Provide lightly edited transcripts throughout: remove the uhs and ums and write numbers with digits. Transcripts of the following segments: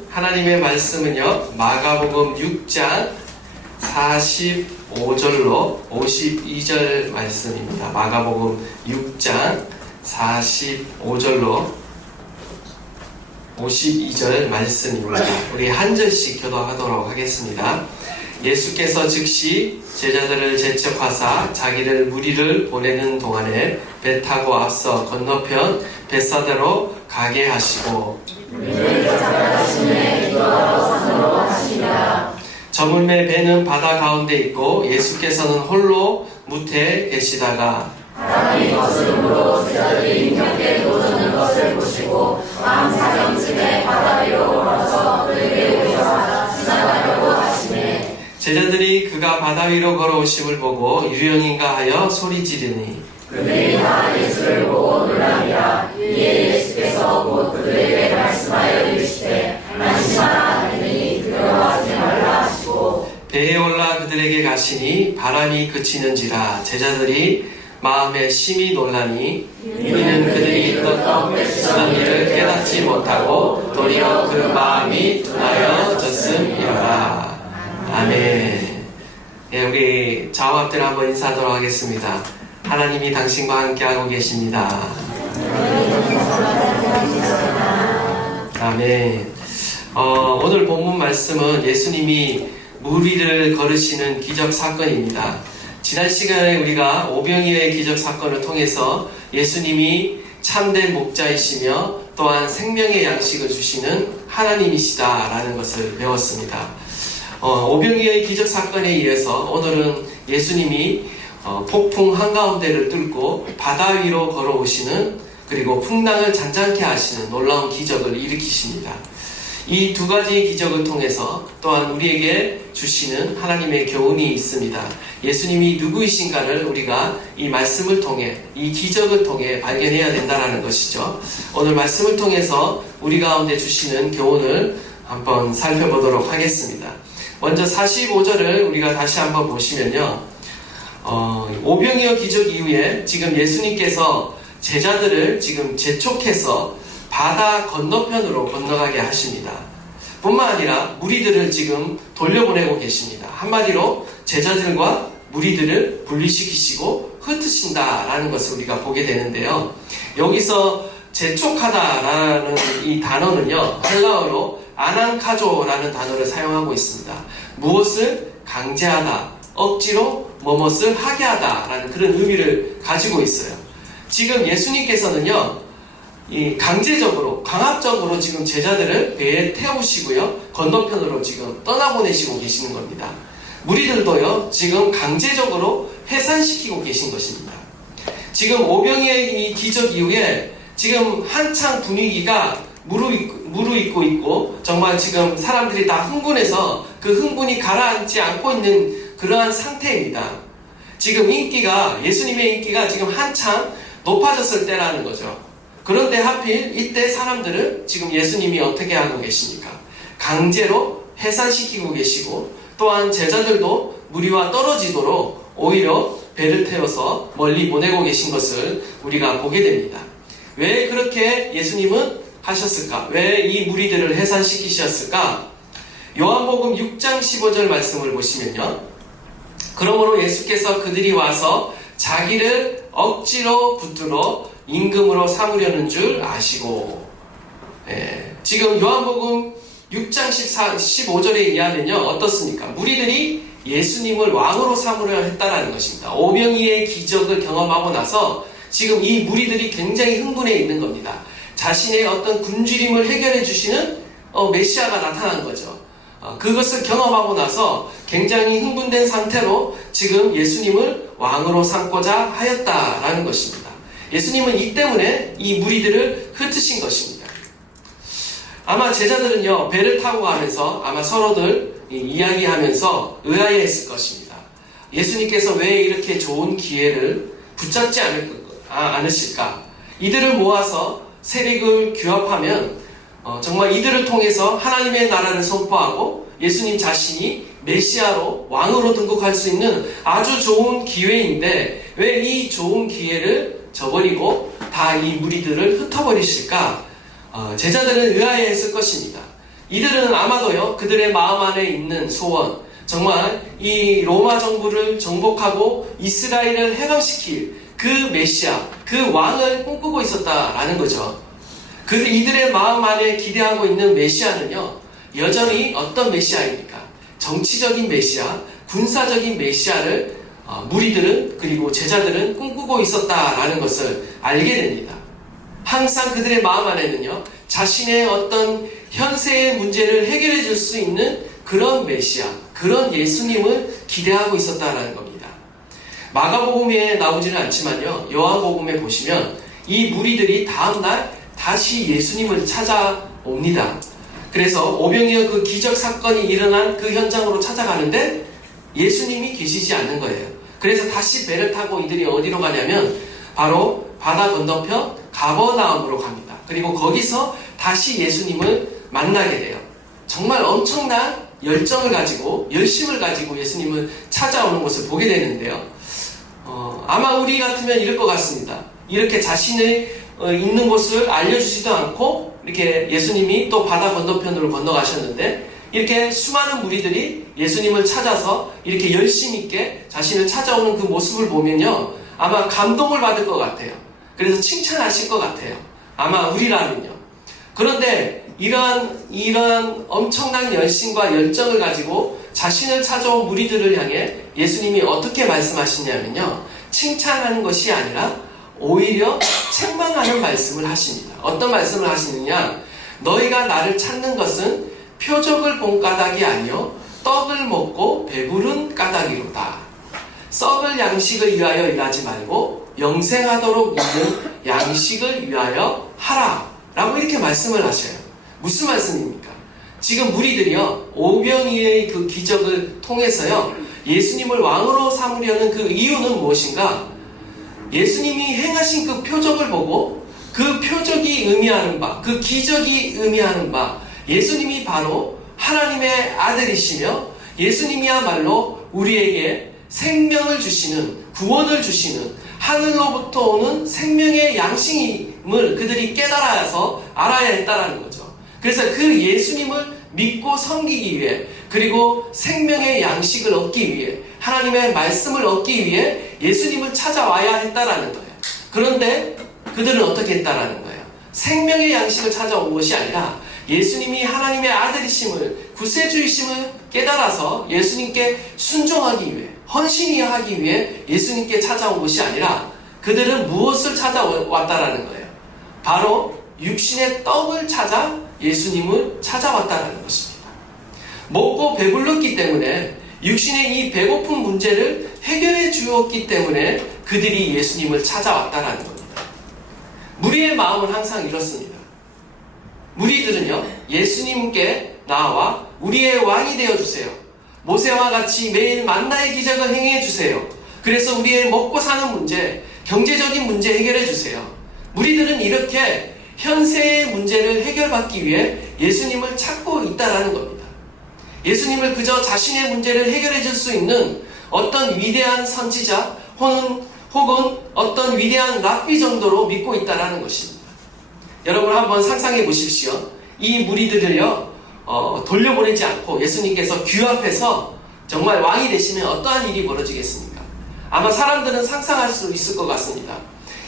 보시는 하나님의 말씀은요, 마가복음 6장 45절로 52절 말씀입니다. 마가복음 6장 45절로 52절 말씀입니다. 우리 한 절씩 교도하도록 하겠습니다. 예수께서 즉시 제자들을 재촉하사 자기를 무리를 보내는 동안에 배 타고 앞서 건너편 벳사다로 가게 하시고 저물매 배는 바다 가운데 있고 예수께서는 홀로 무태에 계시다가 바람이 거스름으로 제자들이 힘겹게 도전는 것을 보시고 밤 사경쯤에 바다 위로 걸어서 그에게 오셔서 지나가려고 하시네. 제자들이 그가 바다 위로 걸어오심을 보고 유령인가 하여 소리 지르니 그들이 다 예수를 보고 놀라니라. 이에 예수께서 곧 그들에게 말씀하여 이르시되 안심하라 하느니 두려워하지 말라 하시고 배에 올라 그들에게 가시니 바람이 그치는지라 제자들이 마음에 심히 놀라니 이는 그들이 어떤 쓰던 일을 깨닫지 못하고 도리어 그 마음이 둔하여 졌음이라. 아멘. 네, 우리 좌우합들 한번 인사하도록 하겠습니다. 하나님이 당신과 함께하고 계십니다. 아멘. 오늘 본문 말씀은 예수님이 물 위를 걸으시는 기적 사건입니다. 지난 시간에 우리가 오병이어의 기적 사건을 통해서 예수님이 참된 목자이시며 또한 생명의 양식을 주시는 하나님이시다라는 것을 배웠습니다. 오병이어의 기적 사건에 의해서 오늘은 예수님이 폭풍 한가운데를 뚫고 바다 위로 걸어오시는 그리고 풍랑을 잔잔케 하시는 놀라운 기적을 일으키십니다. 이 두 가지 기적을 통해서 또한 우리에게 주시는 하나님의 교훈이 있습니다. 예수님이 누구이신가를 우리가 이 말씀을 통해, 이 기적을 통해 발견해야 된다는 것이죠. 오늘 말씀을 통해서 우리 가운데 주시는 교훈을 한번 살펴보도록 하겠습니다. 먼저 45절을 우리가 다시 한번 보시면요. 오병이어 기적 이후에 지금 예수님께서 제자들을 지금 재촉해서 바다 건너편으로 건너가게 하십니다. 뿐만 아니라 무리들을 지금 돌려보내고 계십니다. 한마디로 제자들과 무리들을 분리시키시고 흩으신다라는 것을 우리가 보게 되는데요. 여기서 재촉하다라는 이 단어는요, 헬라어로 아난카조라는 단어를 사용하고 있습니다. 무엇을 강제하다, 억지로 무엇을 하게 하다라는 그런 의미를 가지고 있어요. 지금 예수님께서는요, 이 강제적으로, 강압적으로 지금 제자들을 배에 태우시고요, 건너편으로 지금 떠나보내시고 계시는 겁니다. 무리들도요, 지금 강제적으로 해산시키고 계신 것입니다. 지금 오병이어의 이 기적 이후에 지금 한창 분위기가 무르익고 있고, 정말 지금 사람들이 다 흥분해서 그 흥분이 가라앉지 않고 있는 그러한 상태입니다. 지금 예수님의 인기가 지금 한창 높아졌을 때라는 거죠. 그런데 하필 이때 사람들은 지금 예수님이 어떻게 하고 계십니까? 강제로 해산시키고 계시고, 또한 제자들도 무리와 떨어지도록 오히려 배를 태워서 멀리 보내고 계신 것을 우리가 보게 됩니다. 왜 그렇게 예수님은 하셨을까? 왜 이 무리들을 해산시키셨을까? 요한복음 6장 15절 말씀을 보시면요. 그러므로 예수께서 그들이 와서 자기를 억지로 붙들어 임금으로 삼으려는 줄 아시고, 지금 요한복음 6장 15절에 의하면요, 어떻습니까? 무리들이 예수님을 왕으로 삼으려 했다라는 것입니다. 오병이어의 기적을 경험하고 나서 지금 이 무리들이 굉장히 흥분해 있는 겁니다. 자신의 어떤 굶주림을 해결해 주시는 메시아가 나타난 거죠. 그것을 경험하고 나서 굉장히 흥분된 상태로 지금 예수님을 왕으로 삼고자 하였다라는 것입니다. 예수님은 이 때문에 이 무리들을 흩으신 것입니다. 아마 제자들은요, 배를 타고 가면서 아마 서로들 이야기하면서 의아해했을 것입니다. 예수님께서 왜 이렇게 좋은 기회를 붙잡지 않으실까? 이들을 모아서 세력을 규합하면 정말 이들을 통해서 하나님의 나라를 선포하고 예수님 자신이 메시아로 왕으로 등극할 수 있는 아주 좋은 기회인데 왜 이 좋은 기회를 저버리고 다 이 무리들을 흩어버리실까? 제자들은 의아해했을 것입니다. 이들은 아마도요, 그들의 마음 안에 있는 소원, 정말 이 로마 정부를 정복하고 이스라엘을 해방시킬 그 메시아, 그 왕을 꿈꾸고 있었다라는 거죠. 이들의 마음 안에 기대하고 있는 메시아는요, 여전히 어떤 메시아입니까? 정치적인 메시아, 군사적인 메시아를 무리들은, 그리고 제자들은 꿈꾸고 있었다라는 것을 알게 됩니다. 항상 그들의 마음 안에는요, 자신의 어떤 현세의 문제를 해결해 줄 수 있는 그런 메시아, 그런 예수님을 기대하고 있었다라는 겁니다. 마가복음에 나오지는 않지만요, 요한복음에 보시면 이 무리들이 다음날 다시 예수님을 찾아옵니다. 그래서 오병이어 그 기적 사건이 일어난 그 현장으로 찾아가는데 예수님이 계시지 않는 거예요. 그래서 다시 배를 타고 이들이 어디로 가냐면 바로 바다 건너편 가버나움으로 갑니다. 그리고 거기서 다시 예수님을 만나게 돼요. 정말 엄청난 열정을 가지고, 열심을 가지고 예수님을 찾아오는 것을 보게 되는데요. 아마 우리 같으면 이럴 것 같습니다. 이렇게 자신의 있는 곳을 알려주지도 않고 이렇게 예수님이 또 바다 건너편으로 건너가셨는데, 이렇게 수많은 무리들이 예수님을 찾아서 이렇게 열심 있게 자신을 찾아오는 그 모습을 보면요, 아마 감동을 받을 것 같아요. 그래서 칭찬하실 것 같아요. 아마 우리라면요. 그런데 이러한 엄청난 열심과 열정을 가지고 자신을 찾아온 무리들을 향해 예수님이 어떻게 말씀하시냐면요, 칭찬하는 것이 아니라 오히려 책망하는 말씀을 하십니다. 어떤 말씀을 하시느냐? 너희가 나를 찾는 것은 표적을 본 까닭이 아니요 떡을 먹고 배부른 까닭이로다. 썩을 양식을 위하여 일하지 말고 영생하도록 있는 양식을 위하여 하라 라고 이렇게 말씀을 하셔요. 무슨 말씀입니까? 지금 무리들이요, 오병이의 그 기적을 통해서요, 예수님을 왕으로 삼으려는 그 이유는 무엇인가? 예수님이 행하신 그 표적을 보고 그 표적이 의미하는 바, 그 기적이 의미하는 바, 예수님이 바로 하나님의 아들이시며 예수님이야말로 우리에게 생명을 주시는, 구원을 주시는, 하늘로부터 오는 생명의 양식임을 그들이 깨달아서 알아야 했다라는 거죠. 그래서 그 예수님을 믿고 섬기기 위해, 그리고 생명의 양식을 얻기 위해, 하나님의 말씀을 얻기 위해 예수님을 찾아와야 했다라는 거예요. 그런데 그들은 어떻게 했다라는 거예요? 생명의 양식을 찾아온 것이 아니라 예수님이 하나님의 아들이심을, 구세주이심을 깨달아서 예수님께 순종하기 위해, 헌신이 하기 위해 예수님께 찾아온 것이 아니라 그들은 무엇을 찾아왔다라는 거예요? 바로 육신의 떡을 찾아 예수님을 찾아왔다는 것입니다. 먹고 배불렀기 때문에, 육신의 이 배고픈 문제를 해결해 주었기 때문에 그들이 예수님을 찾아왔다는 겁니다. 무리의 마음은 항상 이렇습니다. 무리들은요, 예수님께 나와 우리의 왕이 되어주세요. 모세와 같이 매일 만나의 기적을 행해 주세요. 그래서 우리의 먹고 사는 문제, 경제적인 문제 해결해 주세요. 무리들은 이렇게 현세의 문제를 해결받기 위해 예수님을 찾고 있다는 겁니다. 예수님을 그저 자신의 문제를 해결해 줄 수 있는 어떤 위대한 선지자 혹은 어떤 위대한 랍비 정도로 믿고 있다는 것입니다. 여러분 한번 상상해 보십시오. 이 무리들을요, 돌려보내지 않고 예수님께서 귀합해서 정말 왕이 되시면 어떠한 일이 벌어지겠습니까? 아마 사람들은 상상할 수 있을 것 같습니다.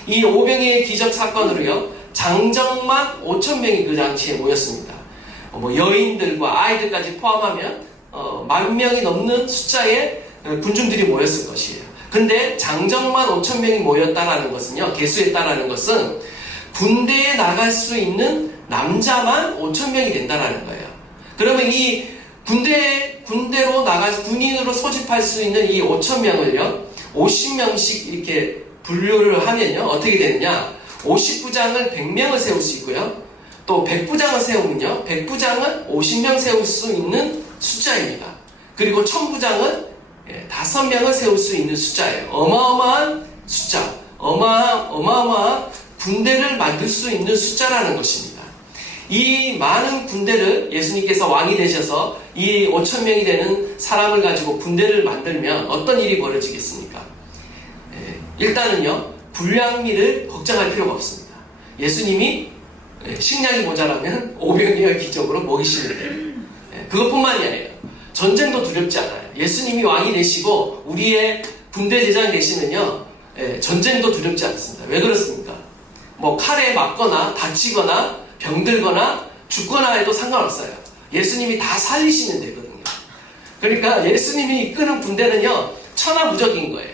이 오병이의 기적 사건으로요, 장정만 5,000명이 그 당시에 모였습니다. 여인들과 아이들까지 포함하면 10,000명이 넘는 숫자의 군중들이 모였을 것이에요. 근데 장정만 5,000명이 모였다라는 것은요, 개수했다라는 것은 군대에 나갈 수 있는 남자만 5,000명이 된다라는 거예요. 그러면 이 군대로 나가서 군인으로 소집할 수 있는 이 5,000명을요, 50명씩 이렇게 분류를 하면요, 어떻게 되느냐? 50부장을 100명을 세울 수 있고요. 또 100부장을 세우면요, 100부장을 50명 세울 수 있는 숫자입니다. 그리고 1000부장은 5명을 세울 수 있는 숫자예요. 어마어마한 숫자, 어마어마한 군대를 만들 수 있는 숫자라는 것입니다. 이 많은 군대를 예수님께서 왕이 되셔서 이 5,000명이 되는 사람을 가지고 군대를 만들면 어떤 일이 벌어지겠습니까? 일단은요, 불량미를 걱정할 필요가 없습니다. 예수님이 식량이 모자라면 오병이어 기적으로 먹이시면 돼요. 그것뿐만이 아니에요. 전쟁도 두렵지 않아요. 예수님이 왕이 되시고 우리의 군대 대장이 되시면요, 전쟁도 두렵지 않습니다. 왜 그렇습니까? 뭐 칼에 맞거나 다치거나 병들거나 죽거나 해도 상관없어요. 예수님이 다 살리시면 되거든요. 그러니까 예수님이 이끄는 군대는요, 천하무적인 거예요.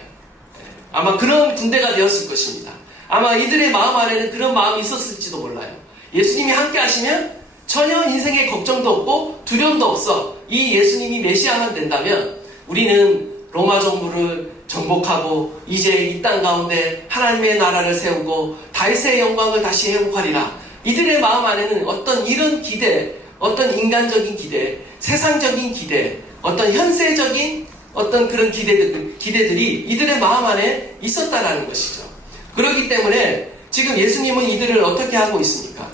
아마 그런 군대가 되었을 것입니다. 아마 이들의 마음 안에는 그런 마음이 있었을지도 몰라요. 예수님이 함께 하시면 전혀 인생에 걱정도 없고 두려움도 없어. 이 예수님이 메시아만 된다면 우리는 로마 정부를 정복하고 이제 이 땅 가운데 하나님의 나라를 세우고 다윗의 영광을 다시 회복하리라. 이들의 마음 안에는 어떤 이런 기대, 어떤 인간적인 기대, 세상적인 기대, 어떤 현세적인 어떤 그런 기대들이 이들의 마음 안에 있었다라는 것이죠. 그렇기 때문에 지금 예수님은 이들을 어떻게 하고 있습니까?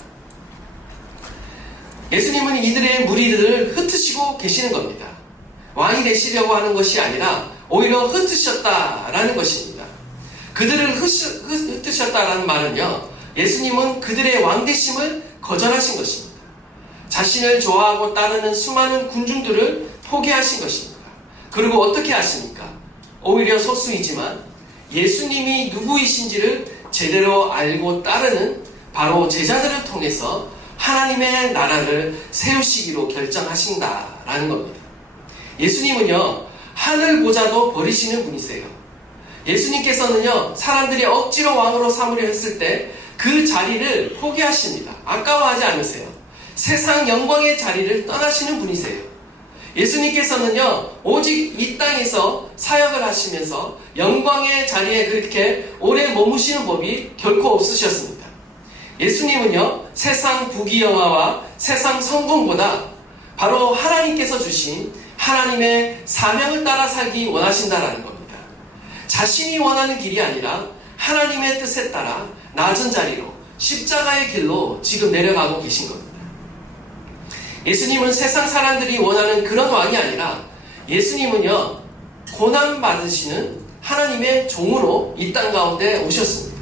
예수님은 이들의 무리들을 흩으시고 계시는 겁니다. 왕이 되시려고 하는 것이 아니라 오히려 흩으셨다라는 것입니다. 그들을 흩으셨다라는 말은요, 예수님은 그들의 왕되심을 거절하신 것입니다. 자신을 좋아하고 따르는 수많은 군중들을 포기하신 것입니다. 그리고 어떻게 하십니까? 오히려 소수이지만 예수님이 누구이신지를 제대로 알고 따르는 바로 제자들을 통해서 하나님의 나라를 세우시기로 결정하신다라는 겁니다. 예수님은요, 하늘 보좌도 버리시는 분이세요. 예수님께서는요, 사람들이 억지로 왕으로 삼으려 했을 때 그 자리를 포기하십니다. 아까워하지 않으세요. 세상 영광의 자리를 떠나시는 분이세요. 예수님께서는요, 오직 이 땅에서 사역을 하시면서 영광의 자리에 그렇게 오래 머무시는 법이 결코 없으셨습니다. 예수님은요, 세상 부귀영화와 세상 성공보다 바로 하나님께서 주신 하나님의 사명을 따라 살기 원하신다라는 겁니다. 자신이 원하는 길이 아니라 하나님의 뜻에 따라 낮은 자리로 십자가의 길로 지금 내려가고 계신 겁니다. 예수님은 세상 사람들이 원하는 그런 왕이 아니라 예수님은요, 고난받으시는 하나님의 종으로 이 땅 가운데 오셨습니다.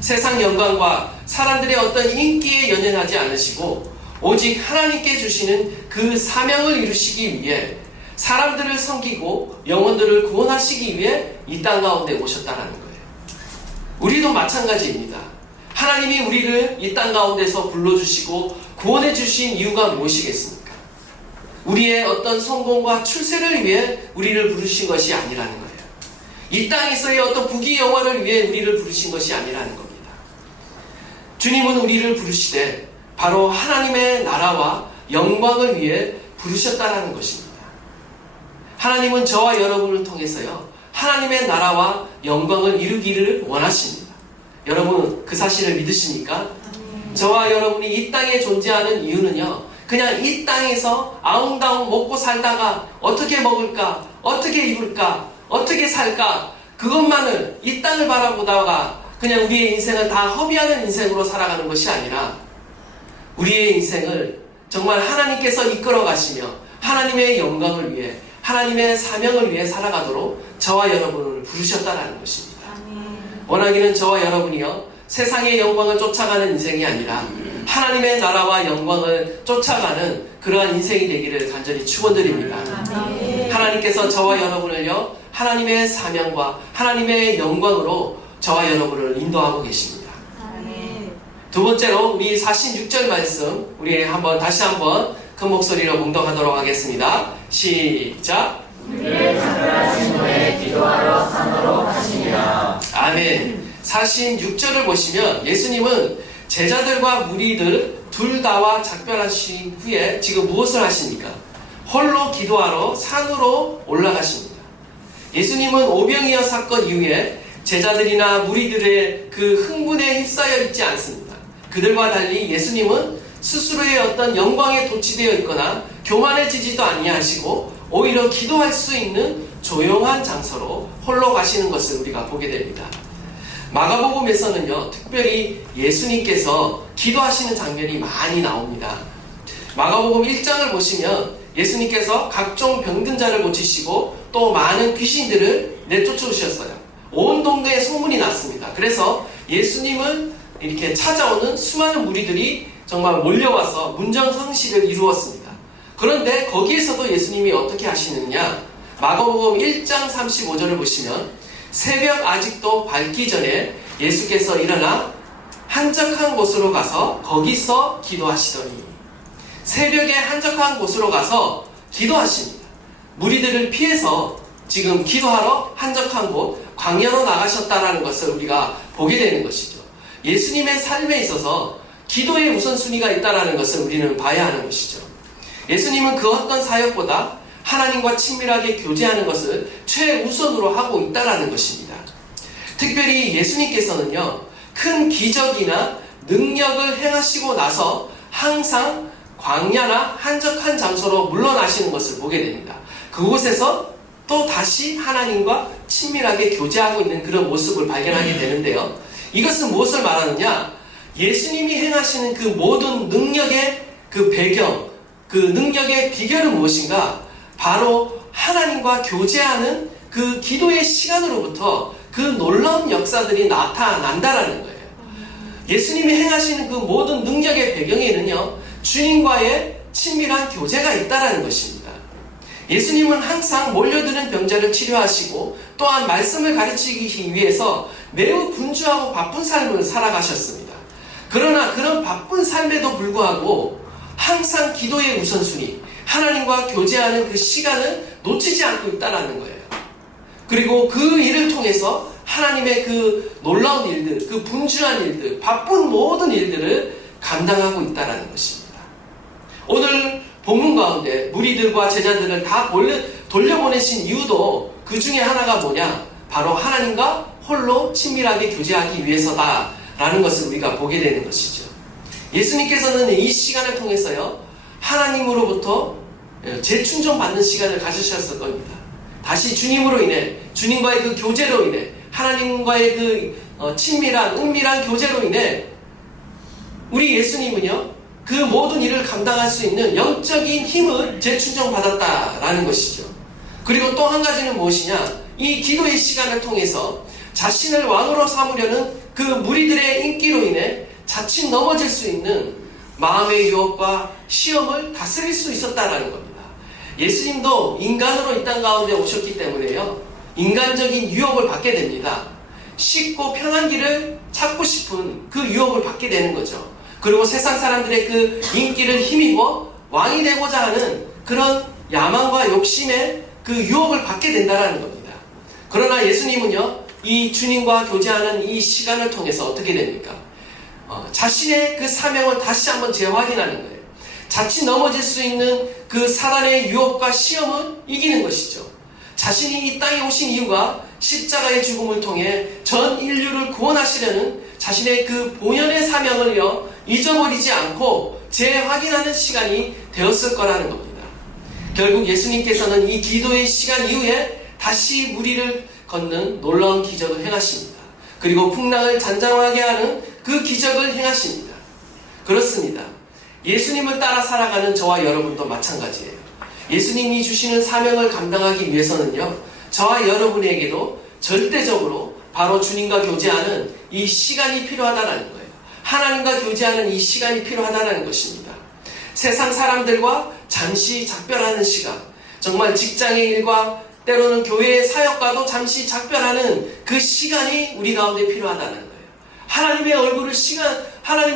세상 영광과 사람들의 어떤 인기에 연연하지 않으시고 오직 하나님께 주시는 그 사명을 이루시기 위해 사람들을 섬기고 영혼들을 구원하시기 위해 이 땅 가운데 오셨다는 거예요. 우리도 마찬가지입니다. 하나님이 우리를 이 땅 가운데서 불러주시고 구원해 주신 이유가 무엇이겠습니까? 우리의 어떤 성공과 출세를 위해 우리를 부르신 것이 아니라는 거예요. 이 땅에서의 어떤 부귀 영화를 위해 우리를 부르신 것이 아니라는 겁니다. 주님은 우리를 부르시되 바로 하나님의 나라와 영광을 위해 부르셨다라는 것입니다. 하나님은 저와 여러분을 통해서요, 하나님의 나라와 영광을 이루기를 원하십니다. 여러분 그 사실을 믿으십니까? 저와 여러분이 이 땅에 존재하는 이유는요, 그냥 이 땅에서 아웅다웅 먹고 살다가 어떻게 먹을까, 어떻게 입을까, 어떻게 살까, 그것만을 이 땅을 바라보다가 그냥 우리의 인생을 다 허비하는 인생으로 살아가는 것이 아니라 우리의 인생을 정말 하나님께서 이끌어 가시며 하나님의 영광을 위해, 하나님의 사명을 위해 살아가도록 저와 여러분을 부르셨다는 것입니다. 원하기는 저와 여러분이요, 세상의 영광을 쫓아가는 인생이 아니라 하나님의 나라와 영광을 쫓아가는 그러한 인생이 되기를 간절히 축원드립니다. 하나님께서 저와 여러분을요, 하나님의 사명과 하나님의 영광으로 저와 여러분을 인도하고 계십니다. 두 번째로 우리 46절 말씀 우리 다시 한번 큰 목소리로 봉독하도록 하겠습니다. 시작. 우리를 작별하신 후에 기도하러 산으로 가시니라. 아멘. 46절을 보시면 예수님은 제자들과 무리들 둘 다와 작별하신 후에 지금 무엇을 하십니까? 홀로 기도하러 산으로 올라가십니다. 예수님은 오병이어 사건 이후에 제자들이나 무리들의 그 흥분에 휩싸여 있지 않습니다. 그들과 달리 예수님은 스스로의 어떤 영광에 도취되어 있거나 교만해지지도 아니하시고 오히려 기도할 수 있는 조용한 장소로 홀로 가시는 것을 우리가 보게 됩니다. 마가복음에서는요, 특별히 예수님께서 기도하시는 장면이 많이 나옵니다. 마가복음 1장을 보시면 예수님께서 각종 병든 자를 고치시고 또 많은 귀신들을 내쫓으셨어요. 온 동네에 소문이 났습니다. 그래서 예수님을 이렇게 찾아오는 수많은 무리들이 정말 몰려와서 문정성시를 이루었습니다. 그런데 거기에서도 예수님이 어떻게 하시느냐? 마가복음 1장 35절을 보시면 새벽 아직도 밝기 전에 예수께서 일어나 한적한 곳으로 가서 거기서 기도하시더니, 새벽에 한적한 곳으로 가서 기도하십니다. 무리들을 피해서 지금 기도하러 한적한 곳 광야로 나가셨다라는 것을 우리가 보게 되는 것이죠. 예수님의 삶에 있어서 기도의 우선순위가 있다는 것을 우리는 봐야 하는 것이죠. 예수님은 그 어떤 사역보다 하나님과 친밀하게 교제하는 것을 최우선으로 하고 있다는 것입니다. 특별히 예수님께서는요, 큰 기적이나 능력을 행하시고 나서 항상 광야나 한적한 장소로 물러나시는 것을 보게 됩니다. 그곳에서 또 다시 하나님과 친밀하게 교제하고 있는 그런 모습을 발견하게 되는데요. 이것은 무엇을 말하느냐? 예수님이 행하시는 그 모든 능력의 그 배경, 그 능력의 비결은 무엇인가? 바로 하나님과 교제하는 그 기도의 시간으로부터 그 놀라운 역사들이 나타난다라는 거예요. 예수님이 행하시는 그 모든 능력의 배경에는요, 주님과의 친밀한 교제가 있다라는 것입니다. 예수님은 항상 몰려드는 병자를 치료하시고 또한 말씀을 가르치기 위해서 매우 분주하고 바쁜 삶을 살아가셨습니다. 그러나 그런 바쁜 삶에도 불구하고 항상 기도의 우선순위, 하나님과 교제하는 그 시간을 놓치지 않고 있다는 거예요. 그리고 그 일을 통해서 하나님의 그 놀라운 일들, 그 분주한 일들, 바쁜 모든 일들을 감당하고 있다는 것입니다. 오늘 본문 가운데 무리들과 제자들을 다 돌려보내신 이유도 그 중에 하나가 뭐냐? 바로 하나님과 홀로 친밀하게 교제하기 위해서다라는 것을 우리가 보게 되는 것이죠. 예수님께서는 이 시간을 통해서요, 하나님으로부터 재충전 받는 시간을 가지셨을 겁니다. 다시 주님으로 인해, 주님과의 그 교제로 인해, 하나님과의 그 친밀한, 은밀한 교제로 인해 우리 예수님은요, 그 모든 일을 감당할 수 있는 영적인 힘을 재충전 받았다라는 것이죠. 그리고 또 한 가지는 무엇이냐? 이 기도의 시간을 통해서 자신을 왕으로 삼으려는 그 무리들의 인기로 인해 자칫 넘어질 수 있는 마음의 유혹과 시험을 다스릴 수 있었다라는 겁니다. 예수님도 인간으로 이 땅 가운데 오셨기 때문에요, 인간적인 유혹을 받게 됩니다. 쉽고 편한 길을 찾고 싶은 그 유혹을 받게 되는 거죠. 그리고 세상 사람들의 그 인기를 힘입어 왕이 되고자 하는 그런 야망과 욕심의 그 유혹을 받게 된다는 겁니다. 그러나 예수님은요, 이 주님과 교제하는 이 시간을 통해서 어떻게 됩니까? 자신의 그 사명을 다시 한번 재확인하는 거예요. 자칫 넘어질 수 있는 그 사단의 유혹과 시험을 이기는 것이죠. 자신이 이 땅에 오신 이유가 십자가의 죽음을 통해 전 인류를 구원하시려는 자신의 그 본연의 사명을요, 잊어버리지 않고 재확인하는 시간이 되었을 거라는 겁니다. 결국 예수님께서는 이 기도의 시간 이후에 다시 무리를 걷는 놀라운 기적을 행하십니다. 그리고 풍랑을 잔잔하게 하는 그 기적을 행하십니다. 그렇습니다. 예수님을 따라 살아가는 저와 여러분도 마찬가지예요. 예수님이 주시는 사명을 감당하기 위해서는요, 저와 여러분에게도 절대적으로 바로 주님과 교제하는 이 시간이 필요하다는 거예요. 하나님과 교제하는 이 시간이 필요하다는 것입니다. 세상 사람들과 잠시 작별하는 시간, 정말 구직장의 일과 때로는 교회의 사역과도 잠시 작별하는 그 시간이 우리 가운데 필요하다는 거예요. 하나님의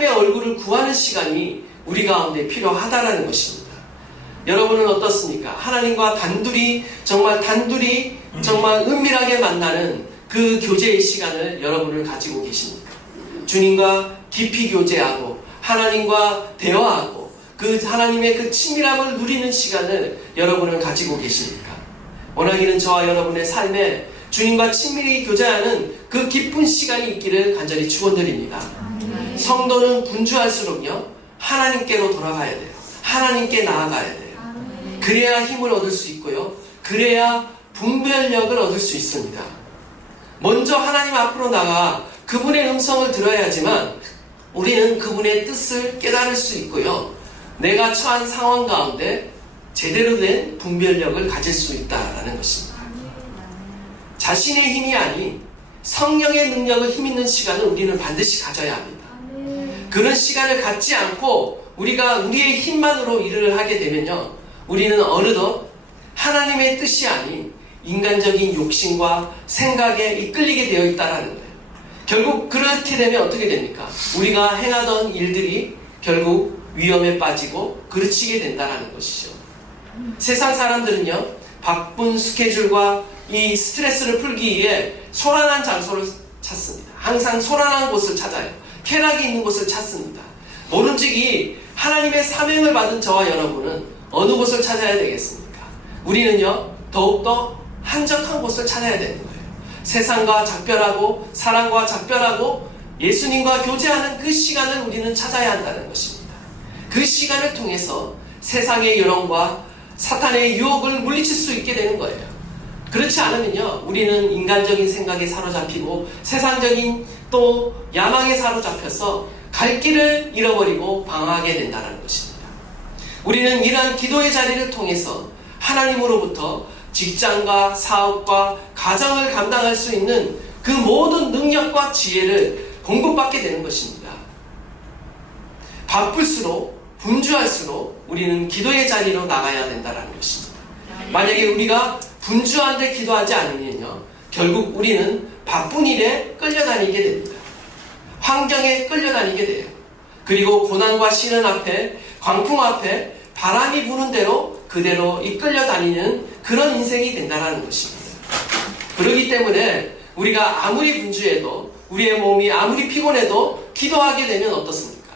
얼굴을 구하는 시간이 우리 가운데 필요하다는 것입니다. 여러분은 어떻습니까? 하나님과 단둘이 정말 은밀하게 만나는 그 교제의 시간을 여러분을 가지고 계십니까? 주님과 깊이 교제하고 하나님과 대화하고 그 하나님의 그 친밀함을 누리는 시간을 여러분은 가지고 계십니까? 원하기는 저와 여러분의 삶에 주님과 친밀히 교제하는 그 기쁜 시간이 있기를 간절히 축원드립니다. 성도는 분주할수록요, 하나님께로 돌아가야 돼요. 하나님께 나아가야 돼요. 그래야 힘을 얻을 수 있고요, 그래야 분별력을 얻을 수 있습니다. 먼저 하나님 앞으로 나가 그분의 음성을 들어야지만 우리는 그분의 뜻을 깨달을 수 있고요, 내가 처한 상황 가운데 제대로 된 분별력을 가질 수 있다는 것입니다. 자신의 힘이 아닌 성령의 능력을 힘있는 시간을 우리는 반드시 가져야 합니다. 그런 시간을 갖지 않고 우리가 우리의 힘만으로 일을 하게 되면요, 우리는 어느덧 하나님의 뜻이 아닌 인간적인 욕심과 생각에 이끌리게 되어 있다는 거예요. 결국 그렇게 되면 어떻게 됩니까? 우리가 행하던 일들이 결국 위험에 빠지고 그르치게 된다는 것이죠. 세상 사람들은요, 바쁜 스케줄과 이 스트레스를 풀기 위해 소란한 장소를 찾습니다. 항상 소란한 곳을 찾아요. 쾌락이 있는 곳을 찾습니다. 모름지기 하나님의 사명을 받은 저와 여러분은 어느 곳을 찾아야 되겠습니까? 우리는요, 더욱더 한적한 곳을 찾아야 되는 거예요. 세상과 작별하고 사랑과 작별하고 예수님과 교제하는 그 시간을 우리는 찾아야 한다는 것입니다. 그 시간을 통해서 세상의 여론과 사탄의 유혹을 물리칠 수 있게 되는 거예요. 그렇지 않으면요, 우리는 인간적인 생각에 사로잡히고 세상적인 또 야망에 사로잡혀서 갈 길을 잃어버리고 방황하게 된다는 것입니다. 우리는 이러한 기도의 자리를 통해서 하나님으로부터 직장과 사업과 가정을 감당할 수 있는 그 모든 능력과 지혜를 공급받게 되는 것입니다. 바쁠수록 분주할수록 우리는 기도의 자리로 나가야 된다는 것입니다. 만약에 우리가 분주한데 기도하지 않으면요, 결국 우리는 바쁜 일에 끌려다니게 됩니다. 환경에 끌려다니게 돼요. 그리고 고난과 시련 앞에, 광풍 앞에 바람이 부는 대로 그대로 이끌려 다니는 그런 인생이 된다는 것입니다. 그렇기 때문에 우리가 아무리 분주해도, 우리의 몸이 아무리 피곤해도 기도하게 되면 어떻습니까?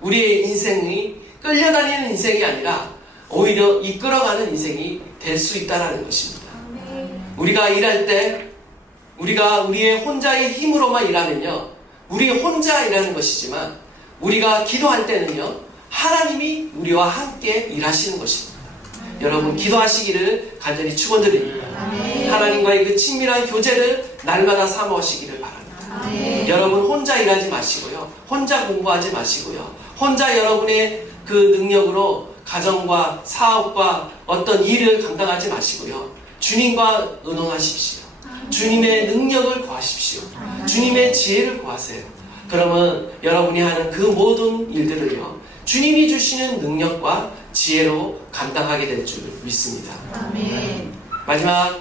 우리의 인생이 끌려다니는 인생이 아니라 오히려 이끌어가는 인생이 될 수 있다는 것입니다. 우리가 일할 때 우리가 우리의 혼자의 힘으로만 일하면요, 우리 혼자 일하는 것이지만 우리가 기도할 때는요, 하나님이 우리와 함께 일하시는 것입니다. 여러분, 기도하시기를 간절히 축원드립니다. 하나님과의 그 친밀한 교제를 날마다 사모하시기를 바랍니다. 여러분, 혼자 일하지 마시고요, 혼자 공부하지 마시고요, 혼자 여러분의 그 능력으로 가정과 사업과 어떤 일을 감당하지 마시고요, 주님과 의논하십시오. 주님의 능력을 구하십시오. 주님의 지혜를 구하세요. 그러면 여러분이 하는 그 모든 일들을요, 주님이 주시는 능력과 지혜로 감당하게 될 줄 믿습니다. 아멘. 마지막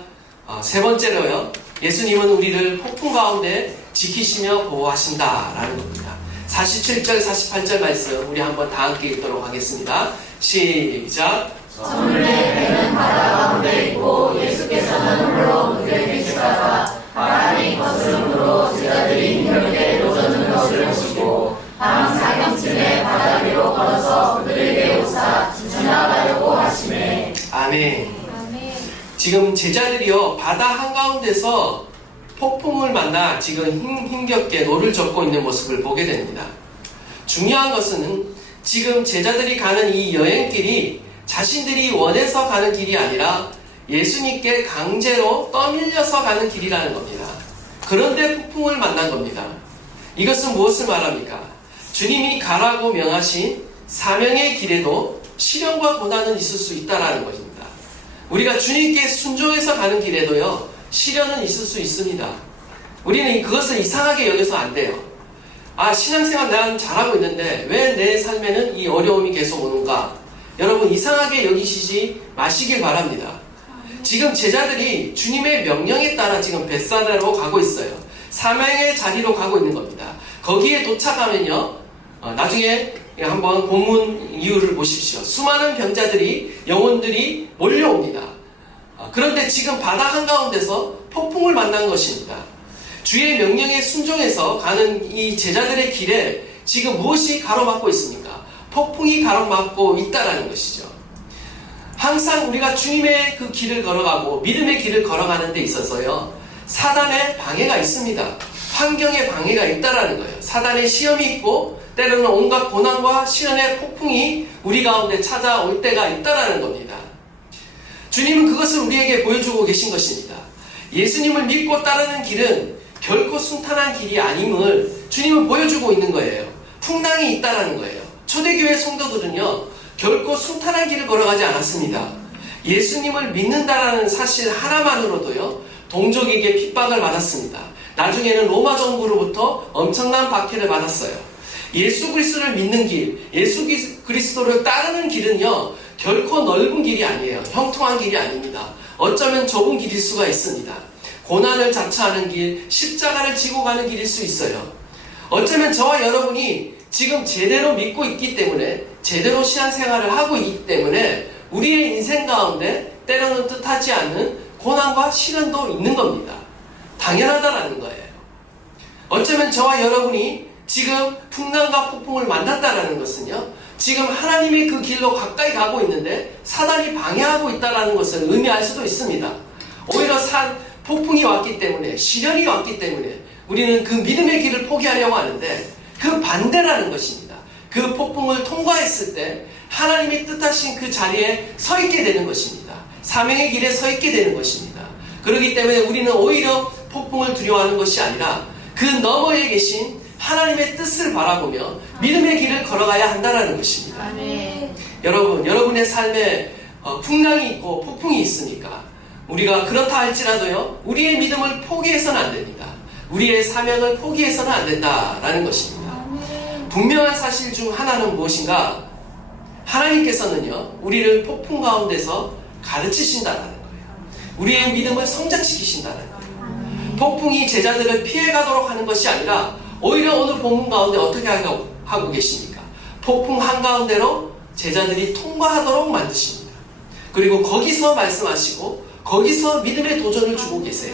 세 번째로요, 예수님은 우리를 폭풍 가운데 지키시며 보호하신다라는 겁니다. 47절 48절 말씀 우리 한번 다 함께 읽도록 하겠습니다. 시작. 저물의 배는 바다 가운데 있고 예수께서는 홀로 물에 계시다가 바람이 거스름으로 제자들이 힘겹게 노젓는 것을 보시고 밤 사경쯤에 바다 위로 걸어서 그들에게 오사 지나가려고 하시매. 아멘. 지금 제자들이요, 바다 한가운데서 폭풍을 만나 지금 힘겹게 노를 젓고 있는 모습을 보게 됩니다. 중요한 것은 지금 제자들이 가는 이 여행길이 자신들이 원해서 가는 길이 아니라 예수님께 강제로 떠밀려서 가는 길이라는 겁니다. 그런데 폭풍을 만난 겁니다. 이것은 무엇을 말합니까? 주님이 가라고 명하신 사명의 길에도 시련과 고난은 있을 수 있다는 것입니다. 우리가 주님께 순종해서 가는 길에도요, 시련은 있을 수 있습니다. 우리는 그것을 이상하게 여겨서 안 돼요. 신앙생활 난 잘하고 있는데 왜 내 삶에는 이 어려움이 계속 오는가? 여러분, 이상하게 여기시지 마시길 바랍니다. 지금 제자들이 주님의 명령에 따라 지금 벳사다로 가고 있어요. 사명의 자리로 가고 있는 겁니다. 거기에 도착하면요, 나중에 한번 본문 이유를 보십시오. 수많은 병자들이, 영혼들이 몰려옵니다. 그런데 지금 바다 한가운데서 폭풍을 만난 것입니다. 주의 명령에 순종해서 가는 이 제자들의 길에 지금 무엇이 가로막고 있습니까? 폭풍이 가로막고 있다라는 것이죠. 항상 우리가 주님의 그 길을 걸어가고 믿음의 길을 걸어가는 데 있어서요, 사단의 방해가 있습니다. 환경의 방해가 있다라는 거예요. 사단의 시험이 있고 때로는 온갖 고난과 시련의 폭풍이 우리 가운데 찾아올 때가 있다라는 겁니다. 주님은 그것을 우리에게 보여주고 계신 것입니다. 예수님을 믿고 따르는 길은 결코 순탄한 길이 아님을 주님은 보여주고 있는 거예요. 풍랑이 있다라는 거예요. 초대교회 성도들은요, 결코 순탄한 길을 걸어가지 않았습니다. 예수님을 믿는다라는 사실 하나만으로도요, 동족에게 핍박을 받았습니다. 나중에는 로마 정부로부터 엄청난 박해를 받았어요. 예수 그리스도를 믿는 길, 예수 그리스도를 따르는 길은요, 결코 넓은 길이 아니에요. 형통한 길이 아닙니다. 어쩌면 좁은 길일 수가 있습니다. 고난을 자처하는 길, 십자가를 지고 가는 길일 수 있어요. 어쩌면 저와 여러분이 지금 제대로 믿고 있기 때문에, 제대로 신앙생활을 하고 있기 때문에 우리의 인생 가운데 때로는 뜻하지 않는 고난과 시련도 있는 겁니다. 당연하다라는 거예요. 어쩌면 저와 여러분이 지금 풍랑과 폭풍을 만났다라는 것은요, 지금 하나님의 그 길로 가까이 가고 있는데 사단이 방해하고 있다는 것을 의미할 수도 있습니다. 오히려 폭풍이 왔기 때문에, 시련이 왔기 때문에 우리는 그 믿음의 길을 포기하려고 하는데, 그 반대라는 것입니다. 그 폭풍을 통과했을 때 하나님이 뜻하신 그 자리에 서 있게 되는 것입니다. 사명의 길에 서 있게 되는 것입니다. 그렇기 때문에 우리는 오히려 폭풍을 두려워하는 것이 아니라 그 너머에 계신 하나님의 뜻을 바라보며 믿음의 길을 걸어가야 한다는 것입니다. 아멘. 여러분, 여러분의 삶에 풍랑이 있고 폭풍이 있으니까 우리가 그렇다 할지라도요, 우리의 믿음을 포기해서는 안 됩니다. 우리의 사명을 포기해서는 안 된다라는 것입니다. 분명한 사실 중 하나는 무엇인가? 하나님께서는요, 우리를 폭풍 가운데서 가르치신다는 거예요. 우리의 믿음을 성장시키신다는 거예요. 폭풍이 제자들을 피해가도록 하는 것이 아니라 오히려 오늘 본문 가운데 어떻게 하고 계십니까? 폭풍 한가운데로 제자들이 통과하도록 만드십니다. 그리고 거기서 말씀하시고 거기서 믿음의 도전을 주고 계세요.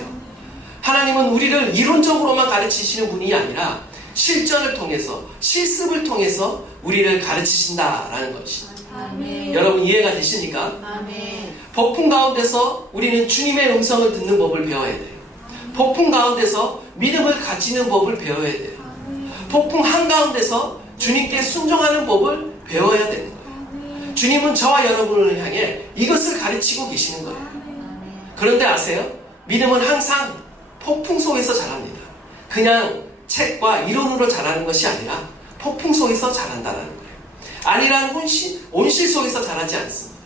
하나님은 우리를 이론적으로만 가르치시는 분이 아니라 실전을 통해서, 실습을 통해서 우리를 가르치신다라는 것입니다. 아멘. 여러분 이해가 되십니까? 아멘. 폭풍 가운데서 우리는 주님의 음성을 듣는 법을 배워야 돼요. 폭풍 가운데서 믿음을 가지는 법을 배워야 돼요. 폭풍 한가운데서 주님께 순종하는 법을 배워야 되는 거예요. 주님은 저와 여러분을 향해 이것을 가르치고 계시는 거예요. 그런데 아세요? 믿음은 항상 폭풍 속에서 자랍니다. 그냥 책과 이론으로 자라는 것이 아니라 폭풍 속에서 자란다는 거예요. 아니란 온실 속에서 자라지 않습니다.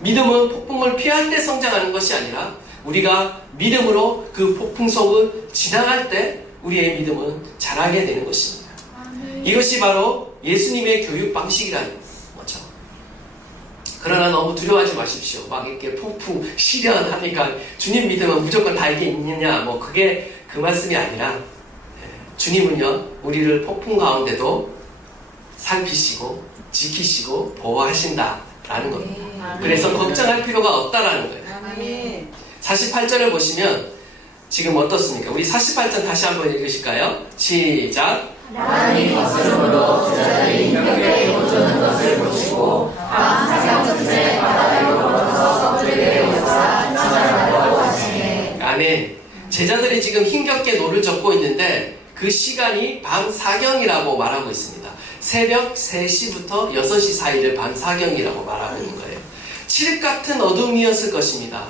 믿음은 폭풍을 피할 때 성장하는 것이 아니라 우리가 믿음으로 그 폭풍 속을 지나갈 때 우리의 믿음은 자라게 되는 것입니다. 이것이 바로 예수님의 교육 방식이라는 거죠. 그러나 너무 두려워하지 마십시오. 막 이렇게 폭풍, 시련 하니까 주님 믿음은 무조건 다 이게 있느냐, 그게 그 말씀이 아니라, 주님은요, 우리를 폭풍 가운데도 살피시고 지키시고 보호하신다라는 겁니다. 그래서 걱정할 필요가 없다라는 거예요. 아멘. 48절을 보시면 지금 어떻습니까? 우리 48절 다시 한번 읽으실까요? 시작. 하나님 것으로 제자들이 힘겹게 이루어주는 것을 보시고 밤 사경쯤에 바다로 걸어서 그들에게 오사 찾아가려고 하시네. 아멘. 제자들이 지금 힘겹게 노를 젓고 있는데 그 시간이 밤 사경이라고 말하고 있습니다. 새벽 3시부터 6시 사이를 밤 사경이라고 말하고 있는 거예요. 칠흑 같은 어둠이었을 것입니다.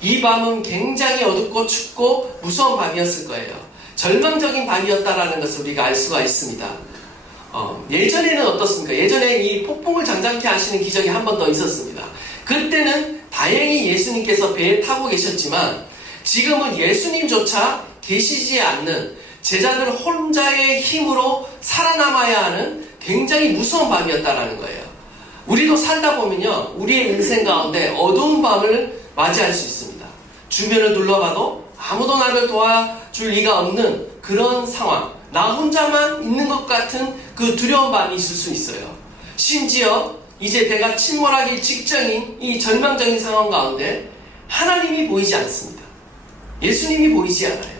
이 밤은 굉장히 어둡고 춥고 무서운 밤이었을 거예요. 절망적인 밤이었다라는 것을 우리가 알 수가 있습니다. 예전에는 어떻습니까? 예전에 이 폭풍을 잠잠케 하시는 기적이 한 번 더 있었습니다. 그때는 다행히 예수님께서 배에 타고 계셨지만 지금은 예수님조차 계시지 않는 제자들 혼자의 힘으로 살아남아야 하는 굉장히 무서운 밤이었다라는 거예요. 우리도 살다 보면요, 우리의 인생 가운데 어두운 밤을 맞이할 수 있습니다. 주변을 둘러봐도 아무도 나를 도와줄 리가 없는 그런 상황, 나 혼자만 있는 것 같은 그 두려운 밤이 있을 수 있어요. 심지어 이제 배가 침몰하기 직전인 이 절망적인 상황 가운데 하나님이 보이지 않습니다. 예수님이 보이지 않아요.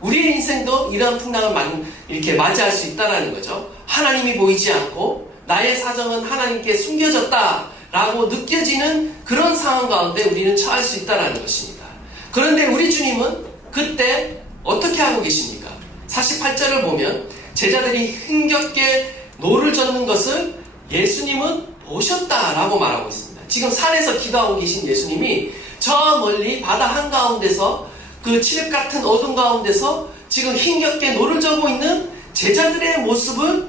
우리의 인생도 이러한 풍랑을 이렇게 맞이할 수 있다는 거죠. 하나님이 보이지 않고 나의 사정은 하나님께 숨겨졌다라고 느껴지는 그런 상황 가운데 우리는 처할 수 있다는 것입니다. 그런데 우리 주님은 그때 어떻게 하고 계십니까? 48절을 보면 제자들이 힘겹게 노를 젓는 것을 예수님은 보셨다라고 말하고 있습니다. 지금 산에서 기도하고 계신 예수님이 저 멀리 바다 한가운데서 그 칠흑 같은 어둠 가운데서 지금 힘겹게 노를 젓고 있는 제자들의 모습을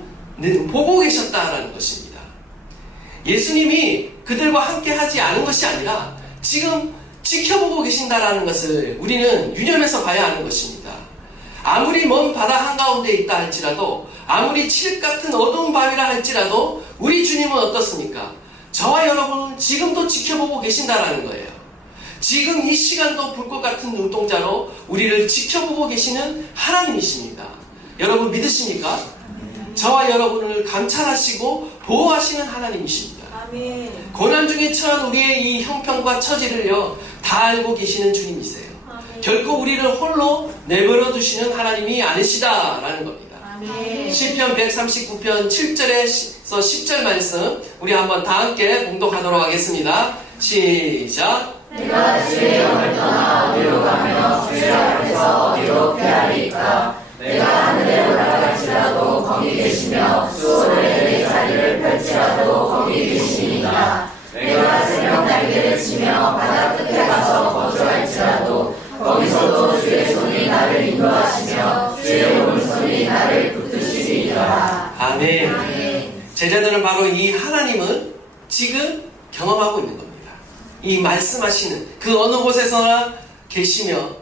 보고 계셨다라는 것입니다. 예수님이 그들과 함께 하지 않은 것이 아니라 지금 지켜보고 계신다라는 것을 우리는 유념해서 봐야 하는 것입니다. 아무리 먼 바다 한가운데 있다 할지라도, 아무리 칠흑 같은 어두운 밤이라 할지라도 우리 주님은 어떻습니까? 저와 여러분은 지금도 지켜보고 계신다라는 거예요. 지금 이 시간도 불꽃 같은 눈동자로 우리를 지켜보고 계시는 하나님이십니다. 여러분 믿으십니까? 저와 여러분을 감찰하시고 보호하시는 하나님이십니다. 아멘. 고난 중에 처한 우리의 이 형편과 처지를요 다 알고 계시는 주님이세요. 아멘. 결코 우리를 홀로 내버려 두시는 하나님이 아니시다라는 겁니다. 아멘. 시편 139편 7절에서 10절 말씀 우리 한번 다 함께 봉독하도록 하겠습니다. 시작. 내가 주의 영을 떠나 어디로 가며 주의 앞에서 어디로 피하리까? 내가 하늘에 올라갈지라도 거기 계시며 수월에 내 자리를 펼지라도 거기 계시니까. 내가 새벽 날개를 치며 바다 끝에 가서 거주할지라도 거기서도 주의 손이 나를 인도하시며 주의 오른손이 나를 붙드시리라. 아멘. 아멘. 제자들은 바로 이 하나님을 지금 경험하고 있는 겁니다. 이 말씀하시는 그 어느 곳에서나 계시며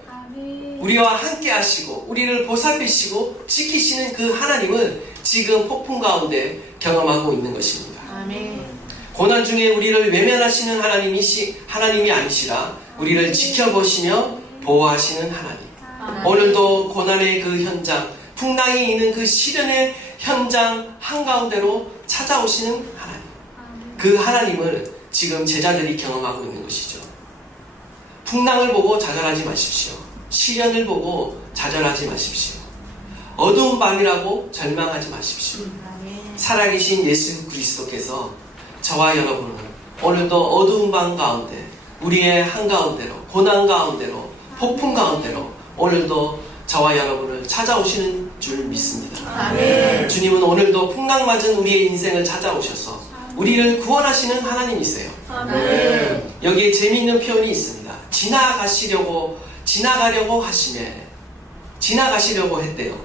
우리와 함께 하시고 우리를 보살피시고 지키시는 그 하나님을 지금 폭풍 가운데 경험하고 있는 것입니다. 아멘. 고난 중에 우리를 외면하시는 하나님이 아니시라 우리를 지켜보시며 보호하시는 하나님. 오늘도 고난의 그 현장, 풍랑이 있는 그 시련의 현장 한가운데로 찾아오시는 하나님. 그 하나님을 지금 제자들이 경험하고 있는 것이죠. 풍랑을 보고 좌절하지 마십시오. 시련을 보고 좌절하지 마십시오. 어두운 밤이라고 절망하지 마십시오. 살아계신 예수 그리스도께서 저와 여러분을 오늘도 어두운 밤 가운데 우리의 한가운데로 고난 가운데로 폭풍 가운데로 오늘도 저와 여러분을 찾아오시는 줄 믿습니다. 아멘. 주님은 오늘도 풍랑 맞은 우리의 인생을 찾아오셔서 우리를 구원하시는 하나님이세요. 아멘. 여기에 재미있는 표현이 있습니다. 지나가려고 하시네. 지나가시려고 했대요.